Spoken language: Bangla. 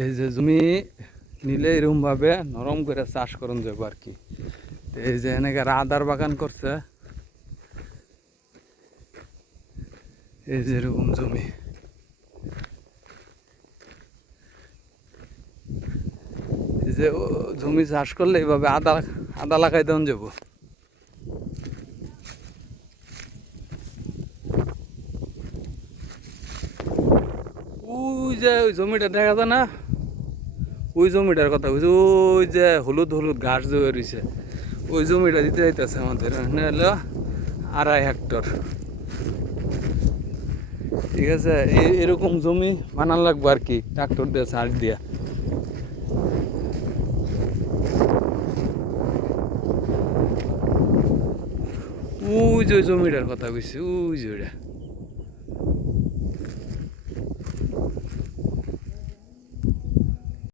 এই যে জমি নিলে এরকমভাবে নরম করে চাষ করন যাবো আর কি। এই যে এনেকে আদার বাগান করছে, এই যে এরকম জমি, এই যে জমি চাষ করলে এইভাবে আদা আদা লাগাই দেওয়া যাবো। ওই যে ওই জমিটা দেখা যায় না, ওই জমিটার কথা বলছি। ওই যে হলুদ হলুদ ঘাস জমে রয়েছে, ওই জমিটা দিতে যাইতেছে আমাদের। এখানে হলো 2.5 হেক্টর। ঠিক আছে, এরকম জমি বানান লাগবো আর কি, ট্রাক্টর দিয়ে চাষ দিয়া। ওই যে ওই জমিটার কথা বলছি, ওই যে ওইটা।